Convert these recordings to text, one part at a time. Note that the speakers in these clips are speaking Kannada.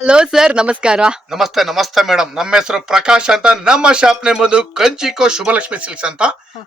ಹಲೋ ಸರ್ ನಮಸ್ಕಾರ ನಮಸ್ತೆ ನಮಸ್ತೆ ಮೇಡಮ್ ನಮ್ಮ ಹೆಸರು ಪ್ರಕಾಶ್ ಅಂತ. ನಮ್ಮ ಶಾಪ್ ನೇಮ್ ಬಂದು ಕಂಚಿಕೋ ಶುಭಲಕ್ಷ್ಮಿ ಸಿಲ್ಕ್ಸ್ ಅಂತ.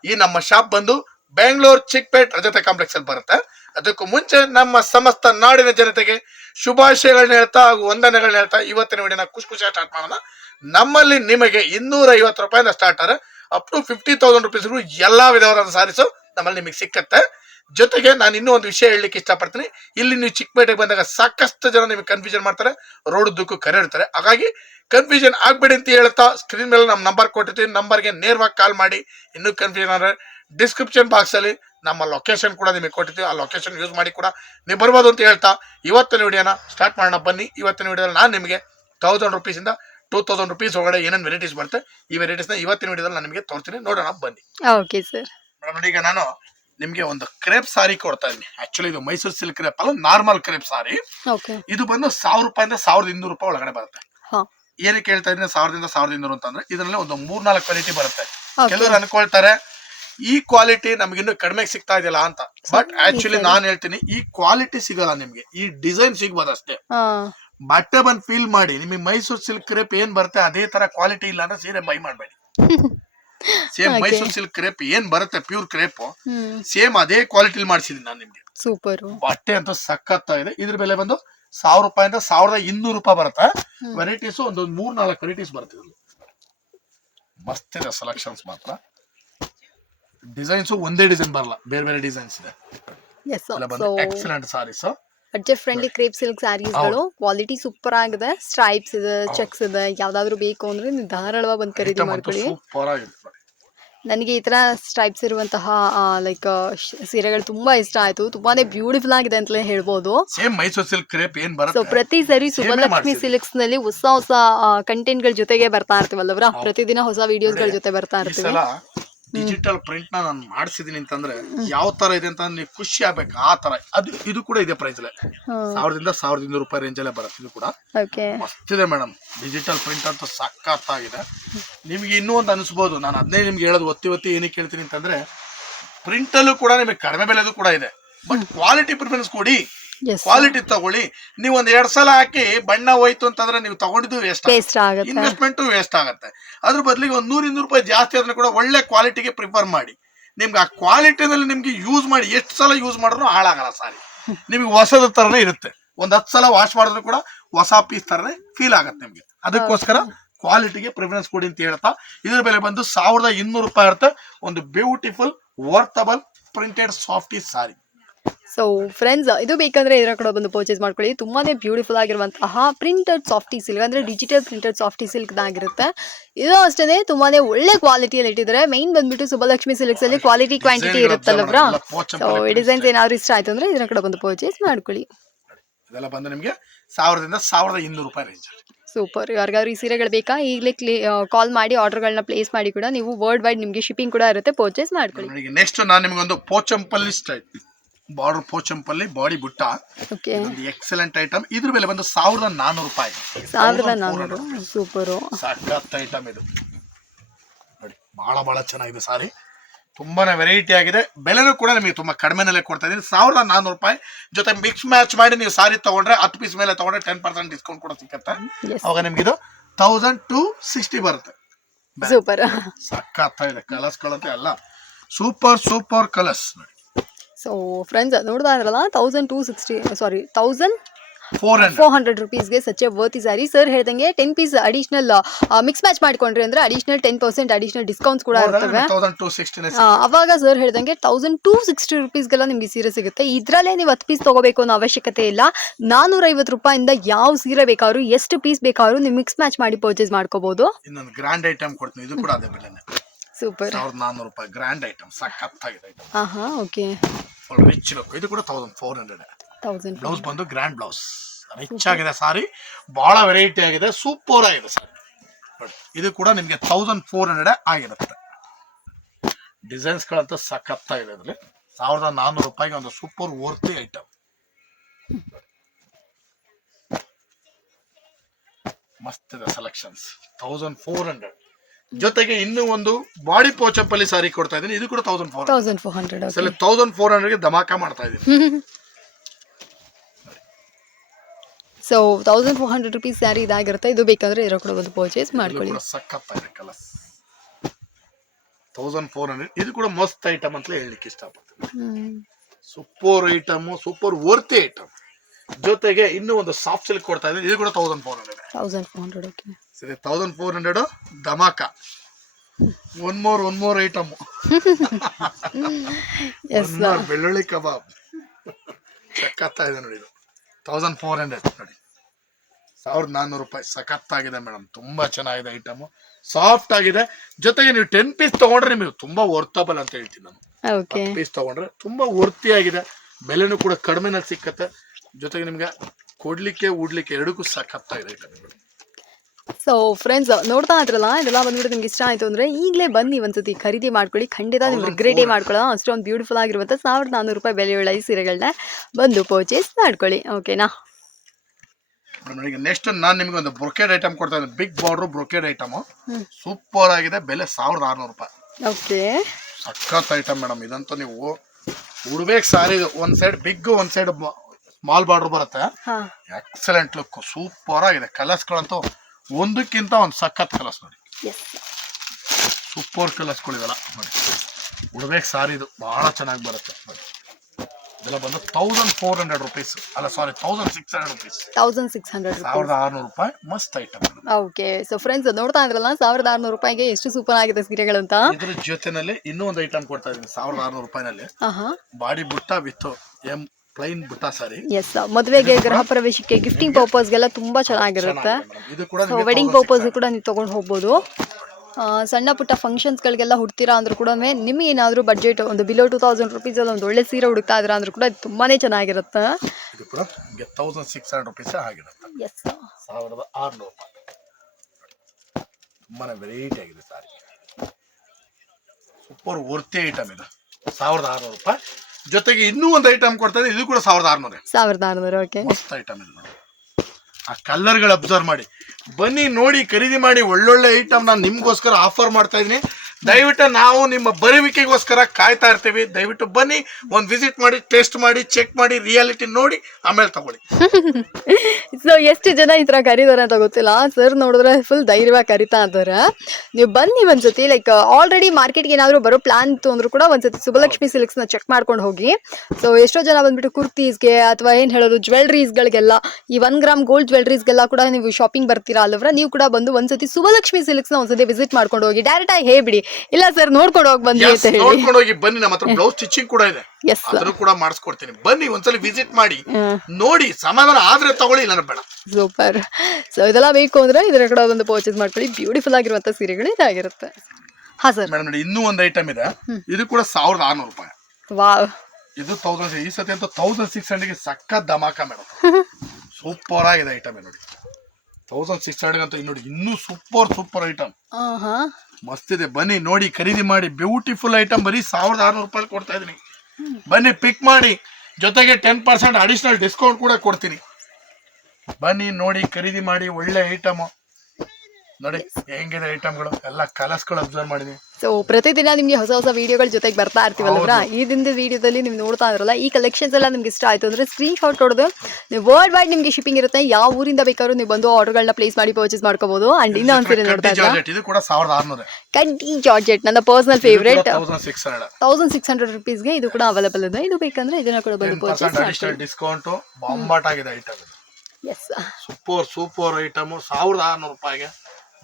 ಈ ನಮ್ಮ ಶಾಪ್ ಬಂದು ಬೆಂಗಳೂರು ಚಿಕ್ಪೇಟ್ ರಜತ ಕಾಂಪ್ಲೆಕ್ಸ್ ಅಲ್ಲಿ ಬರುತ್ತೆ. ಅದಕ್ಕೂ ಮುಂಚೆ ನಮ್ಮ ಸಮಸ್ತ ನಾಡಿನ ಜನತೆಗೆ ಶುಭಾಶಯಗಳನ್ನ ಹೇಳ್ತಾ ಹಾಗೂ ವಂದನೆಗಳನ್ನ ಹೇಳ್ತಾ ಇವತ್ತಿನ ವಿಡಿಯೋನ ಖುಷಿ ಖುಷಿ ಸ್ಟಾರ್ಟ್ ಮಾಡೋಣ. ನಮ್ಮಲ್ಲಿ ನಿಮಗೆ ಇನ್ನೂರ ಐವತ್ತು ರೂಪಾಯಿಂದ ಸ್ಟಾರ್ಟ್ ಆದ್ರೆ up to fifty thousand rupees ಎಲ್ಲಾ ವಿಧವಾದ ಸಾರೀಸು ನಮ್ಮಲ್ಲಿ ನಿಮಗೆ ಸಿಕ್ಕತ್ತೆ. ಜೊತೆಗೆ ನಾನು ಇನ್ನೂ ಒಂದು ವಿಷಯ ಹೇಳಲಿಕ್ಕೆ ಇಷ್ಟಪಡ್ತೀನಿ. ಇಲ್ಲಿ ನೀವು ಚಿಕ್ಕಪೇಟೆಗೆ ಬಂದಾಗ ಸಾಕಷ್ಟು ಜನ ನಿಮಗೆ ಕನ್ಫ್ಯೂಷನ್ ಮಾಡ್ತಾರೆ ರೋಡ್ ದುಕ್ಕು ಕರೆ ಇಡ್ತಾರೆ. ಹಾಗಾಗಿ ಕನ್ಫ್ಯೂಷನ್ ಆಗಬೇಡಿ ಅಂತ ಹೇಳ್ತಾ ಸ್ಕ್ರೀನ್ ಮೇಲೆ ನಮ್ಮ ನಂಬರ್ ಕೊಟ್ಟಿರ್ತೀವಿ ನಂಬರ್ಗೆ ನೇರವಾಗಿ ಕಾಲ್ ಮಾಡಿ. ಇನ್ನೂ ಕನ್ಫ್ಯೂಷನ್ ಆದರೆ ಡಿಸ್ಕ್ರಿಪ್ಷನ್ ಬಾಕ್ಸಲ್ಲಿ ನಮ್ಮ ಲೊಕೇಶನ್ ಕೂಡ ನಿಮಗೆ ಕೊಟ್ಟಿರ್ತೀವಿ. ಆ ಲೊಕೇಶನ್ ಯೂಸ್ ಮಾಡಿ ಕೂಡ ನೀವು ಬರ್ಬೋದು ಅಂತ ಹೇಳ್ತಾ ಇವತ್ತಿನ ವಿಡಿಯೋನ ಸ್ಟಾರ್ಟ್ ಮಾಡೋಣ. ಬನ್ನಿ ಇವತ್ತಿನ ವಿಡಿಯೋದಲ್ಲಿ ನಾನು ನಿಮಗೆ ತೌಸಂಡ್ ರುಪೀಸಿಂದ ಟೂ ತೌಸಂಡ್ ರುಪೀಸ್ ಒಳಗಡೆ ಏನೇನು ವೆರೈಟೀಸ್ ಬರುತ್ತೆ ಈ ವೆರೈಟೀಸ್ನ ಇವತ್ತಿನ ವಿಡಿಯೋದಲ್ಲಿ ನಾನು ನಿಮಗೆ ತೋರ್ತೀನಿ ನೋಡೋಣ ಬನ್ನಿ. ಓಕೆ ಸರ್ ಮೇಡಮ್ ನೋಡಿ ಈಗ ನಾನು ನಿಮಗೆ ಒಂದು ಕ್ರೇಪ್ ಸಾರಿ ಕೊಡ್ತಾ ಇದ್ದೀನಿ. ಆಕ್ಚುಲಿ ಇದು ಮೈಸೂರು ಸಿಲ್ಕ್ ಕ್ರೇಪ್ ಅಲ್ಲ ನಾರ್ಮಲ್ ಕ್ರೇಪ್ ಸಾರಿ. ಓಕೆ ಇದು ಬಂದು ಸಾವಿರ ರೂಪಾಯಿಂದ ಸಾವಿರದ ಇನ್ನೂರು ರೂಪಾಯಿ ಒಳಗಡೆ ಬರುತ್ತೆ. ಹಾ. ಏನಕ್ಕೆ ಹೇಳ್ತಾ ಇದ್ದೀನಿ ಸಾವಿರದಿಂದ ಸಾವಿರದ ಇನ್ನೂರು ಅಂತಂದ್ರೆ ಇದರಲ್ಲಿ ಒಂದು ಮೂರ್ನಾಲ್ಕು ವೆರೈಟಿ ಬರುತ್ತೆ. Okay. ಕೆಲವರು ಅನ್ಕೊಳ್ತಾರೆ ಈ ಕ್ವಾಲಿಟಿ ನಮ್ಗೆ ಇನ್ನೂ ಕಡಿಮೆ ಸಿಗ್ತಾ ಇದೆಯಲ್ಲ ಅಂತ. ಬಟ್ ಆಕ್ಚುಲಿ ನಾನು ಹೇಳ್ತೀನಿ ಈ ಕ್ವಾಲಿಟಿ ಸಿಗಲ್ಲ ನಿಮ್ಗೆ. ಈ ಡಿಸೈನ್ ಸಿಗ್ಬೋದು ಅಷ್ಟೇ. ಹಾ. ಬಟ್ಟೆ ಬಂದು ಫೀಲ್ ಮಾಡಿ ನಿಮಗೆ ಮೈಸೂರು ಸಿಲ್ಕ್ ಕ್ರೇಪ್ ಏನ್ ಬರುತ್ತೆ ಅದೇ ತರ ಕ್ವಾಲಿಟಿ ಇಲ್ಲ ಅಂದ್ರೆ ಸೀರೆ ಬೈ ಮಾಡಬೇಡಿ. ಸೇಮ್ ಮೈಸೂರ್ ಸಿಲ್ಕ್ ಕ್ರೇಪ್ ಏನ್ ಬರುತ್ತೆ? ಪ್ಯೂರ್ ಕ್ರೇಪ್ ಸೇಮ್ ಅದೇ ಕ್ವಾಲಿಟಿಲಿ ಮಾಡಿಸಿದೀನಿ ನಾನು ನಿಮ್ಗೆ. ಸೂಪರ್ ಬಟ್ಟೆ ಅಂತ ಸಖತ್ತಾಗಿದೆ. ಇದ್ರ ಬೆಲೆ ಬಂದು ಸಾವಿರ ರೂಪಾಯಿಂದ ಸಾವಿರದ ಇನ್ನೂರು ರೂಪಾಯಿ ಬರುತ್ತೆ. ವೆರೈಟೀಸ್ ಒಂದೊಂದು ಮೂರ್ ನಾಲ್ಕು ವೆರೈಟೀಸ್ ಬರುತ್ತೆ. ಮಸ್ತ್ ಇದೆ ಸೆಲೆಕ್ಷನ್ಸ್ ಮಾತ್ರ. ಡಿಸೈನ್ಸ್ ಒಂದೇ ಡಿಸೈನ್ ಬರಲ್ಲ. ಬೇರೆ ಬೇರೆ ಡಿಸೈನ್ಸ್ ಇದೆ. Excellent saris budget friendly crepe silk ಸ್ಯಾರೀಸ್ಗಳು quality super ಆಗಿದೆ. ಸ್ಟ್ರೈಪ್ಸ್ ಇದೆ ಚೆಕ್ಸ್ ಇದೆ. ಯಾವ್ದಾದ್ರು ಬೇಕು ಅಂದ್ರೆ ಧಾರಾಳವಾಗಿ ಬಂದು ಖರೀದಿ ಮಾಡ್ಕೊಳ್ಳಿ. ಸೂಪರ್ ಆಗಿದೆ. ನನಗೆ ಈ ತರ ಸ್ಟ್ರೈಪ್ಸ್ ಇರುವಂತಹ ಲೈಕ್ ಸೀರೆಗಳು ತುಂಬಾ ಇಷ್ಟ ಆಯ್ತು. ತುಂಬಾನೇ ಬ್ಯೂಟಿಫುಲ್ ಆಗಿದೆ ಅಂತಲೇ ಹೇಳ್ಬೋದು. ಸೇಮ್ ಮೈಸೂರು ಸಿಲ್ಕ್ ಕ್ರೇಪ್ ಏನ್ ಸೊ ಬರುತ್ತೆ ಪ್ರತಿ ಸರಿ ಸುಬಲಕ್ಷ್ಮಿ ಸಿಲ್ಕ್ಸ್ನಲ್ಲಿ ಹೊಸ ಹೊಸ ಕಂಟೆಂಟ್ಗಳ ಜೊತೆಗೆ ಬರ್ತಾ ಇರ್ತೀವಲ್ಲವ್ರ. ಪ್ರತಿದಿನ ಹೊಸ ವಿಡಿಯೋಸ್ಗಳ ಜೊತೆ ಬರ್ತಾ ಇರ್ತೀವಿ. ಡಿಜಿಟಲ್ ಪ್ರಿಂಟ್ನ ನಾನು ಮಾಡಿಸಿದೀನಿ ಅಂತಂದ್ರೆ ಯಾವ ತರ ಇದೆ ಅಂತ ನೀವು ಖುಷಿ ಆಗ್ಬೇಕು ಆ ತರ. ಅದು ಇದು ಕೂಡ ಇದೆ ಪ್ರೈಸ್ ಸಾವಿರದಿಂದ ಸಾವಿರದ ಇನ್ನೂರು ರೂಪಾಯಿ ರೇಂಜ್ ಅಲ್ಲೇ ಬರುತ್ತೆ ಇದು ಕೂಡ. ಮಸ್ತ್ ಇದೆ ಮೇಡಮ್ ಡಿಜಿಟಲ್ ಪ್ರಿಂಟ್ ಅಂತೂ ಸಖತ್ತಾಗಿದೆ. ನಿಮ್ಗೆ ಇನ್ನೂ ಒಂದು ಅನಿಸ್ಬೋದು ನಾನು ಅದನ್ನೇ ನಿಮ್ಗೆ ಹೇಳೋದು ಒತ್ತಿ ಒತ್ತಿ ಏನಕ್ಕೆ ಹೇಳ್ತೀನಿ ಅಂತಂದ್ರೆ ಪ್ರಿಂಟಲ್ಲೂ ಕೂಡ ನಿಮಗೆ ಕಡಿಮೆ ಬೆಲೆದು ಕೂಡ ಇದೆ. ಬಟ್ ಕ್ವಾಲಿಟಿ ಪ್ರಿಫರೆನ್ಸ್ ಕೊಡಿ. ಕ್ವಾಲಿಟಿ ತಗೊಳ್ಳಿ. ನೀವು ಒಂದ್ ಎರಡ್ ಸಲ ಹಾಕಿ ಬಣ್ಣ ಹೋಯ್ತು ಅಂತಂದ್ರೆ ನೀವು ತಗೊಂಡಿದ್ದು ವೇಸ್ಟ್ ಆಗುತ್ತೆ. ಇನ್ವೆಸ್ಟ್ಮೆಂಟ್ ವೇಸ್ಟ್ ಆಗುತ್ತೆ. ಅದ್ರ ಬದಲಿಗೆ ಒಂದ್ ನೂರ್ ಇನ್ನೂರು ರೂಪಾಯಿ ಜಾಸ್ತಿ ಆದ್ರೂ ಕೂಡ ಒಳ್ಳೆ ಕ್ವಾಲಿಟಿಗೆ ಪ್ರಿಫರ್ ಮಾಡಿ. ನಿಮ್ಗೆ ಆ ಕ್ವಾಲಿಟಿನಲ್ಲಿ ನಿಮ್ಗೆ ಯೂಸ್ ಮಾಡಿ ಎಷ್ಟು ಸಲ ಯೂಸ್ ಮಾಡಿದ್ರು ಹಾಳಾಗಲ್ಲ ಸಾರಿ. ನಿಮಗೆ ಹೊಸದ ತರನೇ ಇರುತ್ತೆ. ಒಂದ್ ಹತ್ತು ಸಲ ವಾಶ್ ಮಾಡಿದ್ರು ಕೂಡ ಹೊಸ ಪೀಸ್ ತರನೇ ಫೀಲ್ ಆಗುತ್ತೆ ನಿಮ್ಗೆ. ಅದಕ್ಕೋಸ್ಕರ ಕ್ವಾಲಿಟಿಗೆ ಪ್ರಿಫರೆನ್ಸ್ ಕೊಡಿ ಅಂತ ಹೇಳ್ತಾ ಇದ್ರ ಬೆಲೆ ಬಂದು ಸಾವಿರದ ಇನ್ನೂರು ರೂಪಾಯಿ ಇರುತ್ತೆ ಒಂದು beautiful worthable printed softy sari. So friends ಇದು ಬೇಕಂದ್ರೆ ಇದರ ಕಡೆ ಬಂದು ಪರ್ಚೇಸ್ ಮಾಡ್ಕೊಳ್ಳಿ. ತುಂಬಾನೇ ಬ್ಯೂಟಿಫುಲ್ ಆಗಿರುವಂತಹ ಪ್ರಿಂಟೆಡ್ ಸಾಫ್ಟಿ ಸಿಲ್ಕ್ ಅಂದ್ರೆ ಡಿಜಿಟಲ್ ಪ್ರಿಂಟೆಡ್ ಸಾಫ್ಟಿ ಸಿಲ್ಕ್ ಆಗಿರುತ್ತೆ ಇದು ಅಷ್ಟೇ ತುಂಬಾನೇ ಒಳ್ಳೆ ಕ್ವಾಲಿಟಿಯಲ್ಲಿ ಇಟ್ಟಿದ್ರೆ ಮೈನ್ ಬಂದ್ಬಿಟ್ಟು ಸುಬ್ಬಲಕ್ಷ್ಮಿ ಸಿಲ್ಕ್ಸ್ ಅಲ್ಲಿ ಕ್ವಾಲಿಟಿ ಕ್ವಾಂಟಿಟಿ ಇರುತ್ತಲ್ಲ ಇರುತ್ತಲ್ಲವ್ರ ಸೊ ಡಿಸೈನ್ಸ್. ಏನಾದ್ರು ಇಷ್ಟ ಆಯ್ತು ಅಂದ್ರೆ ಇದರ ಕಡೆ ಬಂದು ಪರ್ಚೇಸ್ ಮಾಡ್ಕೊಳ್ಳಿ. ಇದೆಲ್ಲ ಬಂದು ನಿಮ್ಗೆ ಸಾವಿರದಿಂದ ಸಾವಿರದ ಇನ್ನೂರು ರೂಪಾಯಿ ರೇಂಜ್ ಸೂಪರ್ ಯಾರಿಗಾದ್ರು ಈ ಸೀರೆಗಳು ಬೇಕಾ ಈಗಲೇ ಕ್ಲೇ ಕಾಲ್ ಮಾಡಿ ಆರ್ಡರ್ಗಳನ್ನ ಪ್ಲೇಸ್ ಮಾಡಿ ಕೂಡ ನೀವು ವರ್ಲ್ಡ್ ವೈಡ್ ನಿಮಗೆ ಶಿಪ್ಪಿಂಗ್ ಕೂಡ ಇರುತ್ತೆ ಪರ್ಚೇಸ್ ಮಾಡ್ಕೊಳ್ಳಿ. ನೆಕ್ಸ್ಟ್ ನಾನು ನಿಮ್ಗೊಂದು Pochampalli style border Pochampalli body ಬುಟ್ಟ. ಓಕೆ ಎಕ್ಸಲೆಂಟ್ ಐಟಮ್ ಇದ್ರ ಬೆಲೆ ಬಂದು ಸಾವಿರದ ನಾನ್ನೂರು ರೂಪಾಯಿ. ಸಾವಿರದ ನಾನ್ನೂರು ಸೂಪರು ಸಖತ್ ಐಟಮ್ ಇದು. ನೋಡಿ ಬಹಳ ಬಹಳ ಚೆನ್ನಾಗಿದೆ ಸಾರಿ. ತುಂಬಾನೇ ವೆರೈಟಿ ಆಗಿದೆ. ಬೆಲೆನೂ ಕೂಡ ನಿಮಗೆ ತುಂಬಾ ಕಡಿಮೆನಲ್ಲೇ ಕೊಡ್ತಾ ಇದ್ದೀನಿ. ಸಾವಿರದ ನಾನ್ನೂರು ರೂಪಾಯಿ. ಜೊತೆ ಮಿಕ್ಸ್ ಮ್ಯಾಚ್ ಮಾಡಿ ನೀವು ಸಾರಿ ತಗೊಂಡ್ರೆ ಹತ್ತು ಪೀಸ್ ಮೇಲೆ ತಗೊಂಡ್ರೆ ಟೆನ್ ಪರ್ಸೆಂಟ್ ಡಿಸ್ಕೌಂಟ್ ಕೂಡ ಸಿಕ್ಕತ್ತೆ. ಅವಾಗ ನಿಮ್ಗೆ ಇದು ತೌಸಂಡ್ ಟು ಸಿಕ್ಸ್ಟಿ ಬರುತ್ತೆ. ಸೂಪರ್ ಕಲರ್ಸ್ ಕಳತ್ತೆ ಅಲ್ಲ. ಸೂಪರ್ ಸೂಪರ್ ಕಲರ್ಸ್ ನೋಡಿ. ಸೊ ಫ್ರೆಂಡ್ಸ್ ನೋಡ್ತಾ ಇದ್ರಲ್ಲ thousand two sixty sari thousand four hundred four hundred ರುಪೀಸ್ಗೆ such a worthy sari sir ಹೇಳ್ದಂಗೆ ten piece additional mix match ಮಾಡ್ಕೊಂಡ್ರಿ ಅಂದ್ರೆ additional ten percent additional discounts ಕೂಡ ಇರ್ತವೆ. ಅವಾಗ ಸರ್ ಹೇಳ್ದಂಗೆ ತೌಸಂಡ್ ಟೂ ಸಿಕ್ಸ್ಟಿ ರುಪೀಸ್ಗೆಲ್ಲ ನಿಮ್ಗೆ ಸೀರೆ ಸಿಗುತ್ತೆ. ಇದರಲ್ಲೇ ನೀವು ಹತ್ತು ಪೀಸ್ ತಗೋಬೇಕು ಅನ್ನೋ ಅವಶ್ಯಕತೆ ಇಲ್ಲ. ನಾನೂರೈವತ್ತು ರೂಪಾಯಿಂದ ಯಾವ ಸೀರೆ ಬೇಕಾದ್ರೂ ಎಷ್ಟು ಪೀಸ್ ಬೇಕಾದ್ರೂ ನೀವು ಮಿಕ್ಸ್ ಮ್ಯಾಚ್ ಮಾಡಿ ಪರ್ಚೇಸ್ ಮಾಡ್ಕೋಬಹುದು ಇನ್ನೊಂದು ಗ್ರ್ಯಾಂಡ್ ಐಟಮ್ ಕೊಡ್ತೀನಿ. ಇದು ಕೂಡ ಅದೇ ಬೆಲೆನೆ. ಸೂಪರ್ ಸಾವಿರದ ನಾನ್ನೂರು ರೂಪಾಯಿ ಗ್ರ್ಯಾಂಡ್ ಐಟಮ್ ಸಖತ್ತಾಗಿದೆ ಹಾಂ ಹಾಂ ಹಾ ಓಕೆ ರಿಚ್ ಲುಕ್ ಇದು ಕೂಡ thousand four hundred thousand blouse ಬಂದು ಗ್ರ್ಯಾಂಡ್ ಬ್ಲೌಸ್ ರಿಚ್ ಆಗಿದೆ ಸಾರಿ. ಬಹಳ ವೆರೈಟಿ ಆಗಿದೆ. ಸೂಪರ್ ಆಗಿದೆ ಸಾರಿ. ಇದು ಕೂಡ ನಿಮಗೆ ತೌಸಂಡ್ ಫೋರ್ ಹಂಡ್ರೆಡ್ ಆಗಿರುತ್ತೆ. ಡಿಸೈನ್ಸ್ಗಳಂತೂ ಸಖತ್ತಾಗಿದೆ ಇದರಲ್ಲಿ. ಸಾವಿರದ ನಾನ್ನೂರು ರೂಪಾಯಿಗೆ ಒಂದು ಸೂಪರ್ ವರ್ತಿ ಐಟಮ್ ಮಸ್ತ್ ಇದೆ ಸೆಲೆಕ್ಷನ್ಸ್ ತೌಸಂಡ್ ಫೋರ್ ಹಂಡ್ರೆಡ್ ಜೊತೆಗೆ ಇನ್ನೂ ಒಂದು ಬಾಡಿ ಪೋಚಪ್ಪಲ್ಲಿ ಸಾರಿ ಕೊಡ್ತಾ ಇದ್ದೀನಿ. ಇದು ಕೂಡ thousand four thousand four hundred ಸಲ ತೌಸಂಡ್ ಫೋರ್ ಹಂಡ್ರೆಡ್ಗೆ ಧಮಾಕ ಮಾಡ್ತಾ ಇದ್ದೀನಿ. So thousand four hundred rupees sari ಇದಾಗಿರುತ್ತೆ. ಇದು ಬೇಕಾದ್ರೆ ಇದರ ಕೂಡ ಒಂದು ಪರ್ಚೇಸ್ ಮಾಡ್ಕೊಳ್ಳಿ. ಸಖತ್ತಾಗಿದೆ ಕಲರ್ಸ್. ತೌಸಂಡ್ ಫೋರ್ ಹಂಡ್ರೆಡ್ ಇದು ಕೂಡ ಮಸ್ತ್ ಐಟಮ್ ಅಂತ ಹೇಳಲಿಕ್ಕೆ ಇಷ್ಟಪಡ್ತೀನಿ. Super item super worthy item ಜೊತೆಗೆ ಇನ್ನೂ ಒಂದು ಸಾಫ್ಟ್ ಸಿಲ್ಕ್ ಕೊಡ್ತಾ ಇದ್ದೀನಿ. ಇದು ಕೂಡ thousand four hundred thousand four hundred okay ಸರಿ thousand four hundred dhamaka. One more one more item ಬೆಳ್ಳುಳ್ಳಿ ಕಬಾಬ್. ಸಖತ್ತಾ ಇದೆ ನೋಡಿ ಇದು. ತೌಸಂಡ್ ಫೋರ್ ಹಂಡ್ರೆಡ್ ನೋಡಿ. ಸಾವಿರದ ನಾನ್ನೂರು ರೂಪಾಯಿ ಸಖತ್ತಾಗಿದೆ ಮೇಡಮ್. ತುಂಬಾ ಚೆನ್ನಾಗಿದೆ ಐಟಮ್ ಸಾಫ್ಟ್ ಆಗಿದೆ. ಜೊತೆಗೆ ನೀವು ಟೆನ್ ಪೀಸ್ ತಗೊಂಡ್ರೆ ನಿಮಗೆ ತುಂಬಾ ವರ್ತಬಲ್ ಅಂತ ಹೇಳ್ತೀನಿ ನಾನು. ಪೀಸ್ ತಗೊಂಡ್ರೆ ತುಂಬಾ ವರ್ತಿ ಆಗಿದೆ. ಬೆಲೆನೂ ಕೂಡ ಕಡಿಮೆನಲ್ಲಿ ಸಿಕ್ಕತ್ತೆ. ಜೊತೆಗೆ ನಿಮ್ಗೆ ಕೊಡ್ಲಿಕ್ಕೆ ಉಡ್ಲಿಕ್ಕೆ ಎರಡಕ್ಕೂ ಸಖತ್ತಾಗಿದೆ ಐಟಮ್ ಸೊ ಫ್ರೆಂಡ್ಸ್ ನೋಡ್ತಾ ಇದ್ರಲ್ಲ? ಇದೆಲ್ಲ ಬಂದ್ಬಿಟ್ಟು ನಿಮ್ಗೆ ಇಷ್ಟ ಆಯ್ತು ಅಂದ್ರೆ ಈಗಲೇ ಬನ್ನಿ ಒಂದ್ಸತಿ ಖರೀದಿ ಮಾಡ್ಕೊಳ್ಳಿ. ಖಂಡಿತ ನೀವು ರಿಗ್ರೇಟೇ ಮಾಡ್ಕೊಳ್ಳೋ ಅಷ್ಟೊಂದು ಬ್ಯೂಟಿಫುಲ್ ಆಗಿರುವಂಥ ಸಾವಿರದ ನಾನ್ನೂರು ರೂಪಾಯಿ ಬೆಲೆಯುಳ್ಳ ಈ ಸೀರೆಗಳನ್ನ ಬಂದು ಪರ್ಚೇಸ್ ಮಾಡ್ಕೊಳ್ಳಿ. ಓಕೆನಾ ಈಗ ನೆಕ್ಸ್ಟ್ ನಾನು ನಿಮಗೆ ಒಂದು ಬ್ರೊಕೇಡ್ ಐಟಮ್ ಕೊಡ್ತಾ ಇದ್ದೀನಿ. Big border brocade item super ಆಗಿದೆ. ಬೆಲೆ ಸಾವಿರದ ಆರ್ನೂರು ರೂಪಾಯಿ. ಓಕೆ ಸಖತ್ ಐಟಮ್ ಮೇಡಮ್. ಇದಂತೂ ನೀವು ಉಡ್ಬೇಕು ಸಾರಿ. ಒಂದ್ ಸೈಡ್ ಬಿಗ್ ಒಂದ್ ಸೈಡ್ ಸ್ಮಾಲ್ ಬಾರ್ಡ್ರು ಬರುತ್ತೆ. ಎಕ್ಸಲೆಂಟ್ ಲುಕ್ ಸೂಪರ್ ಆಗಿದೆ. ಕಲರ್ಸ್ಗಳಂತೂ ಒಂದಕ್ಕಿಂತ ಒಂದು ಸಖತ್ ಕಲಸ್ ನೋಡಿ. ಸೂಪರ್ ಕಲರ್ಸ್ಗಳಿವೆಲ್ಲ ನೋಡಿ. ಉಡ್ಬೇಕು ಸಾರಿ ಇದು ಬಹಳ ಚೆನ್ನಾಗಿ ಬರುತ್ತೆ ನೋಡಿ. ಇದೆಲ್ಲ ಬಂದು ತೌಸಂಡ್ ಫೋರ್ ಹಂಡ್ರೆಡ್ ರುಪೀಸ್ ಅಲ್ಲ sari thousand six hundred rupees thousand six hundred ಸಾವಿರದ ಆರ್ನೂರು ರೂಪಾಯಿ ಮಸ್ತ್ ಐಟಮ್ ಓಕೆ ಸೊ ಫ್ರೆಂಡ್ಸ್ ನೋಡ್ತಾ ಇದ್ರಲ್ಲ ಸಾವಿರದ ಆರ್ನೂರು ರೂಪಾಯಿಗೆ ಎಷ್ಟು ಸೂಪರ್ ಆಗಿದೆ ಸೀರೆಗಳು ಅಂತ? ಇದ್ರ ಜೊತೆನಲ್ಲಿ ಇನ್ನೂ ಒಂದು ಐಟಮ್ ಕೊಡ್ತಾ ಇದ್ದೀನಿ ಸಾವಿರದ ಆರ್ನೂರು ರೂಪಾಯಿನಲ್ಲಿ. ಬಾಡಿ ಬುಟ್ಟ ವಿತ್ ಎಂ ಪ್ಲೈನ್ ಬುಟ್ಟ ಸಾರಿ ಎಸ್ ಮದುವೆಗೆ ಗೃಹ ಪ್ರವೇಶಕ್ಕೆ ಗಿಫ್ಟಿಂಗ್ ಪರ್ಪಸ್ಗೆಲ್ಲ ತುಂಬಾ ಚೆನ್ನಾಗಿರುತ್ತೆ. ಸೊ ವೆಡ್ಡಿಂಗ್ ಪರ್ಪಸ್ ಕೂಡ ನೀವು ತೊಗೊಂಡು ಹೋಗ್ಬೋದು. ಸಣ್ಣ ಪುಟ್ಟ ಫಂಕ್ಷನ್ಸ್ಗಳಿಗೆಲ್ಲ ಹುಡ್ತೀರಾ ಅಂದ್ರೂ ಕೂಡ ನಿಮಗೆ ಏನಾದರೂ ಬಜೆಟ್ ಒಂದು ಬಿಲೋ ಟೂ ತೌಸಂಡ್ ರುಪೀಸಲ್ಲಿ ಒಂದು ಒಳ್ಳೆ ಸೀರೆ ಹುಡುಕ್ತಾ ಇದ್ರ ಅಂದ್ರೂ ಕೂಡ ಇದು ತುಂಬಾನೇ ಚೆನ್ನಾಗಿರುತ್ತೆ. ಇದು ಕೂಡ ನಿಮಗೆ ತೌಸಂಡ್ ಸಿಕ್ಸ್ ಹಂಡ್ರೆಡ್ ರುಪೀಸ್ ಆಗಿರುತ್ತೆ. ಎಸ್ ಸಾವಿರದ ಆರ್ನೂರು ತುಂಬಾನೇ ವೆರೈಟಿ ಆಗಿದೆ ಸಾರಿ ಸೂಪರ್ ವರ್ತಿ ಐಟಮ್ ಇದು. ಸಾವಿರದ ಆರ್ನೂರು ರೂಪಾಯಿ. ಜೊತೆಗೆ ಇನ್ನೂ ಒಂದು ಐಟಮ್ ಕೊಡ್ತಾ ಇದೆ ಇದು ಕೂಡ ಸಾವಿರದ ಆರ್ನೂರೇ. ಸಾವಿರದ ಆರುನೂರು ಓಕೆ ಮಸ್ತ್ ಐಟಮ್ ಇದು ನೋಡಿ. ಆ ಕಲರ್ಗಳು ಅಬ್ಸರ್ವ್ ಮಾಡಿ. ಬನ್ನಿ ನೋಡಿ ಖರೀದಿ ಮಾಡಿ ಒಳ್ಳೊಳ್ಳೆ ಐಟಮ್ ನಾನು ನಿಮ್ಗೋಸ್ಕರ ಆಫರ್ ಮಾಡ್ತಾ ಇದ್ದೀನಿ. ದಯವಿಟ್ಟು ನಾವು ನಿಮ್ಮ ಬರುವಿಕೆಗೋಸ್ಕರ ಕಾಯ್ತಾ ಇರ್ತೀವಿ. ದಯವಿಟ್ಟು ಬನ್ನಿ ಒಂದು ವಿಸಿಟ್ ಮಾಡಿ ಟೇಸ್ಟ್ ಮಾಡಿ ಚೆಕ್ ಮಾಡಿ ರಿಯಾಲಿಟಿ ನೋಡಿ ಆಮೇಲೆ ತಗೊಳ್ಳಿ. ಸೊ ಎಷ್ಟು ಜನ ಈ ಥರ ಕರೀತಾರೆ ಅಂತ ಗೊತ್ತಿಲ್ಲ. ಸರ್ ನೋಡಿದ್ರೆ ಫುಲ್ ಧೈರ್ಯವಾಗಿ ಕರಿತಾ ಇದ್ದಾರೆ. ನೀವು ಬನ್ನಿ ಒಂದ್ಸತಿ ಲೈಕ್ ಆಲ್ರೆಡಿ ಮಾರ್ಕೆಟ್ಗೆ ಏನಾದರೂ ಬರೋ ಪ್ಲಾನ್ ಇತ್ತು ಅಂದ್ರೂ ಕೂಡ ಒಂದ್ಸತಿ ಸುಬಲಕ್ಷ್ಮಿ ಸಿಲ್ಕ್ಸ್ನ ಚೆಕ್ ಮಾಡ್ಕೊಂಡು ಹೋಗಿ. ಸೊ ಎಷ್ಟೋ ಜನ ಬಂದ್ಬಿಟ್ಟು ಕುರ್ತೀಸ್ಗೆ ಅಥವಾ ಏನು ಹೇಳೋದು ಜ್ಯುವೆಲ್ರೀಸ್ಗಳಿಗೆಲ್ಲ ಈ ಒನ್ ಗ್ರಾಮ್ ಗೋಲ್ಡ್ ಜ್ಯುವೆಲ್ರೀಸ್ಗೆಲ್ಲ ಕೂಡ ನೀವು ಶಾಪಿಂಗ್ ಬರ್ತೀರಾ ಅಲ್ಲವ್ರ ನೀವು ಕೂಡ ಬಂದು ಒಂದ್ಸತಿ ಸುಬಲಕ್ಷ್ಮಿ ಸಿಲ್ಕ್ಸ್ನ ಒಂದ್ಸತಿ ವಿಸಿಟ್ ಮಾಡ್ಕೊಂಡು ಹೋಗಿ. ಡೈರೆಕ್ಟ್ ಆಗಿ ಹೇಳ್ಬಿಡಿ ಇಲ್ಲ ಸರ್ ನೋಡ್ಕೊಂಡು ಹೋಗಿ ಬಂದು ಅಂತ ಹೇಳಿ. ನೋಡ್ಕೊಂಡು ಹೋಗಿ ಬನ್ನಿ ನಮ್ಮ ಹತ್ರ ಬ್ಲೌಸ್ ಸ್ಟಿಚಿಂಗ್ ಕೂಡ ಇದೆ. ಎಸ್ ಅದನ್ನು ಕೂಡ ಮಾಡಿಸ್ಕೊಡ್ತೀನಿ. ಬನ್ನಿ ಒಂದ್ಸಲ ವಿಸಿಟ್ ಮಾಡಿ. ನೋಡಿ ಸಮಾಧಾನ ಆದ್ರೆ ತಗೊಳ್ಳಿ ಇಲ್ಲ ಬೇಡ. ಸೂಪರ್. ಸೊ ಇದೆಲ್ಲ ಬೇಕು ಅಂದ್ರೆ ಇದರ ಕೂಡ ಒಂದು ಪರ್ಚೇಸ್ ಮಾಡ್ಕೊಳ್ಳಿ. ಬ್ಯೂಟಿಫುಲ್ ಆಗಿರುವಂತ ಸೀರೆಗಳು ಇದಾಗಿರುತ್ತೆ. ಹಾ ಸರ್ ಮೇಡಮ್ ನೋಡಿ ಇನ್ನೂ ಒಂದು ಐಟಮ್ ಇದೆ. ಇದು ಕೂಡ ಸಾವಿರದ ಆರ್ನೂರು ರೂಪಾಯಿ. ವಾವ್. ಇದು ತೌಸಂಡ್ ಈ ಸತಿ ಅಂತ ತೌಸಂಡ್ ಸಿಕ್ಸ್ ಹಂಡ್ರೆಡ್ಗೆ ಸಕ್ಕ ಧಮಾಕ ಮೇಡಮ್ ಸೂಪರ್ ಆಗಿದೆ ಐಟಮ್ ನೋಡಿ. ತೌಸಂಡ್ ಸಿಕ್ಸ್ ಹಂಡ್ರೆಡ್ ಅಂತ ನೋಡಿ ಇನ್ನೂ ಸೂಪರ್ ಸೂಪರ್ ಐಟಮ್ ಆಹಾ. ಮಸ್ತ್ ಇದೆ. ಬನ್ನಿ ನೋಡಿ ಖರೀದಿ ಮಾಡಿ. ಬ್ಯೂಟಿಫುಲ್ ಐಟಮ್ ಬರೀ ಸಾವಿರದ ಆರ್ನೂರು ರೂಪಾಯಿ ಕೊಡ್ತಾ ಇದೀನಿ. ಬನ್ನಿ ಪಿಕ್ ಮಾಡಿ. ಜೊತೆಗೆ ಟೆನ್ ಪರ್ಸೆಂಟ್ ಅಡಿಷನಲ್ ಡಿಸ್ಕೌಂಟ್ ಕೂಡ ಕೊಡ್ತೀನಿ. ಬನ್ನಿ ನೋಡಿ ಖರೀದಿ ಮಾಡಿ ಒಳ್ಳೆ ಐಟಮ್ ನೋಡಿ ಹೆಂಗಿದೆ ಐಟಮ್ಗಳು ಎಲ್ಲ ಕಲರ್ಸ್ಗಳು ಅಬ್ಸರ್ವ್ ಮಾಡಿದೀನಿ. ಸೊ ಪ್ರತಿದಿನ ನಿಮಗೆ ಹೊಸ ಹೊಸ ವಿಡಿಯೋಗಳ ಜೊತೆಗೆ ಬರ್ತಾ ಇರ್ತೀವಲ್ಲ ಈ ದಿನದ ವಿಡಿಯೋದಲ್ಲಿ ನೀವು ನೋಡ್ತಾ ಇದ್ರಲ್ಲ ಈ ಕಲೆಕ್ಷನ್ಸ್ ಎಲ್ಲ ನಿಮ್ಗೆ ಇಷ್ಟ ಆಯ್ತು ಅಂದ್ರೆ ಸ್ಕ್ರೀನ್ ಶಾಟ್ ಹೊಡೆದು ನೀವು ವರ್ಲ್ಡ್ ವೈಡ್ ನಿಮಗೆ ಶಿಪ್ಪಿಂಗ್ ಇರುತ್ತೆ. ಯಾವ ಊರಿಂದ ಬೇಕಾದ್ರೂ ನೀವು ಬಂದು ಆರ್ಡರ್ಗಳನ್ನ ಪ್ಲೇಸ್ ಮಾಡಿ ಪರ್ಚೇಸ್ ಮಾಡ್ಕೋಬಹುದು ಅಂಡ್ ಇನ್ನೊಂದು ಸೀರೆ ನೋಡ್ತಾ ಇದ್ರ? ಜಾರ್ಜೆಟ್ ಕಡ್ಡಿ ನನ್ನ personal favourite thousand six hundred ರುಪೀಸ್ಗೆ ಇದು ಕೂಡ ಅವೈಲೇಬಲ್ ಇದೆ. ಇದು ಬೇಕಂದ್ರೆ ಇದನ್ನ ಕೂಡ ಬಂದು ಪರ್ಚೇಸ್ ಡಿಸ್ಕೌಂಟ್ ಬಾಂಬಾಟ್ ಆಗಿದೆ ಐಟಮ್ ಸೂಪರ್ ಸೂಪರ್ ಐಟಮ್. ಸಾವಿರದ ಆರ್ನೂರು ರೂಪಾಯಿಗೆ.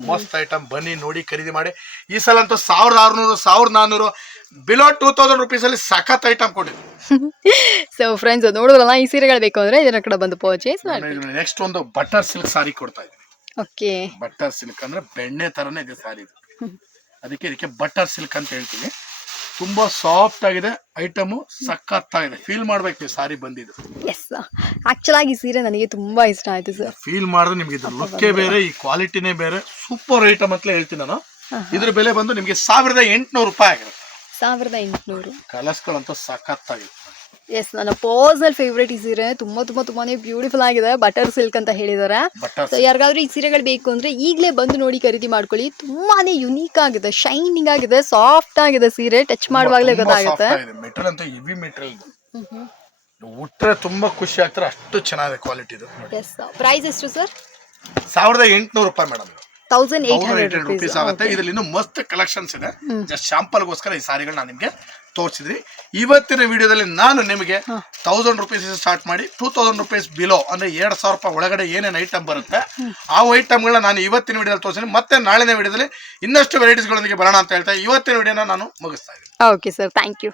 ಮಸ್ತ್ ಐಟಮ್. ಬನ್ನಿ ನೋಡಿ ಖರೀದಿ ಮಾಡಿ. ಈ ಸಲ ಅಂತೂ ಸಾವಿರದ ಆರ್ನೂರು ಸಾವಿರದ ನಾನ್ನೂರು ಬಿಲೋ ಟೂ ತೌಸಂಡ್ ರುಪೀಸ್ ಅಲ್ಲಿ ಸಖತ್ ಐಟಮ್ ಕೊಟ್ಟಿದ್ವಿ ಸೊ ಫ್ರೆಂಡ್ಸ್ ನೋಡಿದ್ರಲ್ಲ ಈ ಸೀರೆಗಳು ಬೇಕು ಅಂದ್ರೆ ಇದನ್ನ ಕಡೆ ಬಂದು ಪರ್ಚೇಸ್ ಮಾಡಿ ನೆಕ್ಸ್ಟ್ ಒಂದು ಬಟರ್ ಸಿಲ್ಕ್ ಸಾರಿ ಕೊಡ್ತಾ ಇದ್ದೀನಿ. ಓಕೆ ಬಟರ್ ಸಿಲ್ಕ್ ಅಂದ್ರೆ ಬೆಣ್ಣೆ ತರನೇ ಇದೆ ಸಾರಿ ಇದು. ಅದಕ್ಕೆ ಇದಕ್ಕೆ ಬಟರ್ ಸಿಲ್ಕ್ ಅಂತ ಹೇಳ್ತೀವಿ ತುಂಬಾ ಸಾಫ್ಟ್ ಆಗಿದೆ. ಐಟಮ್ ಸಖತ್ತಾಗಿದೆ. ಫೀಲ್ ಮಾಡ್ಬೇಕು ನೀವು ಸಾರಿ ಬಂದಿದ್ದು. ಎಸ್ ಆಕ್ಚುಲ್ ಆಗಿ ಈ ಸೀರೆ ನನಗೆ ತುಂಬಾ ಇಷ್ಟ ಆಯ್ತು ಸರ್ ಫೀಲ್ ಮಾಡಿದ್ರೆ ನಿಮ್ಗೆ ಇದ್ರ ಲುಕ್ಕೇ ಬೇರೆ ಈ ಕ್ವಾಲಿಟಿನೇ ಬೇರೆ. ಸೂಪರ್ ಐಟಮ್ ಅಂತಲೇ ಹೇಳ್ತೀನಿ ನಾನು. ಇದ್ರ ಬೆಲೆ ಬಂದು ನಿಮ್ಗೆ ಸಾವಿರದ ಎಂಟುನೂರು ರೂಪಾಯಿ ಆಗಿರುತ್ತೆ ಸಾವಿರದ ಎಂಟುನೂರು. ಕಲರ್ಸ್ಗಳಂತೂ ಸಖತ್ತಾಗಿದೆ. ಎಸ್ ನನ್ನ ಪರ್ಸನಲ್ ಫೇವ್ರೇಟ್ ಈ ಸೀರೆ. ತುಂಬಾ ತುಂಬಾ ತುಂಬಾನೇ ಬ್ಯೂಟಿಫುಲ್ ಆಗಿದೆ. ಬಟರ್ ಸಿಲ್ಕ್ ಅಂತ ಹೇಳಿದ್ದಾರೆ ಬಟರ್ ಸೊ ಯಾರಿಗಾದ್ರೂ ಈ ಸೀರೆಗಳು ಬೇಕು ಅಂದ್ರೆ ಈಗಲೇ ಬಂದು ನೋಡಿ ಖರೀದಿ ಮಾಡ್ಕೊಳ್ಳಿ. ತುಂಬಾನೇ ಯುನೀಕ್ ಆಗಿದೆ ಶೈನಿಂಗ್ ಆಗಿದೆ ಸಾಫ್ಟ್ ಆಗಿದೆ ಸೀರೆ. ಟಚ್ ಮಾಡುವಾಗಲೇ ಗೊತ್ತಾಗುತ್ತೆ. ಮೆಟೀರಿಯಲ್ ಅಂತ ಹೆವಿ ಮೆಟೀರಿಯಲ್ ಉಟ್ರೆ ತುಂಬಾ ಖುಷಿ ಆಗ್ತಾರೆ. ಅಷ್ಟು ಚೆನ್ನಾಗಿದೆ ಕ್ವಾಲಿಟಿ ಇದು. ಎಸ್ ಪ್ರೈಸ್ ಎಷ್ಟು ಸರ್ ಸಾವಿರದ ಎಂಟುನೂರು ರೂಪಾಯಿ madam thousand eight hundred rupees ಆಗುತ್ತೆ. ಇದರಲ್ಲಿ ಇನ್ನೂ ಮಸ್ತ್ ಕಲೆಕ್ಷನ್ಸ್ ಇದೆ. ಜಸ್ಟ್ ಶಾಂಪಲ್ಗೋಸ್ಕರ ಈ ಸಾರಿಗಳು ನಾನು ನಿಮಗೆ ತೋರಿಸಿದ್ರಿ. ಇವತ್ತಿನ ವಿಡಿಯೋದಲ್ಲಿ ನಾನು ನಿಮಗೆ ತೌಸಂಡ್ ರುಪೀಸ್ ಸ್ಟಾರ್ಟ್ ಮಾಡಿ ಟೂ ತೌಸಂಡ್ ರುಪೀಸ್ ಬಿಲೋ ಅಂದ್ರೆ ಎರಡ್ ಸಾವಿರ ರೂಪಾಯಿ ಒಳಗಡೆ ಏನೇನು ಐಟಮ್ ಬರುತ್ತೆ ಆ ಐಟಮ್ಗಳನ್ನ ನಾನು ಇವತ್ತಿನ ವಿಡಿಯೋದಲ್ಲಿ ತೋರಿಸಿದ್ದೀನಿ. ಮತ್ತೆ ನಾಳಿನ ವಿಡಿಯೋದಲ್ಲಿ ಇನ್ನಷ್ಟು ವೆರೈಟೀಸ್ಗಳೊಂದಿಗೆ ಬರೋಣ ಅಂತ ಹೇಳ್ತಾ ಇವತ್ತಿನ ವಿಡಿಯೋನ ನಾನು ಮುಗಿಸ್ತಾ ಇದ್ದೀನಿ. Okay sir thank you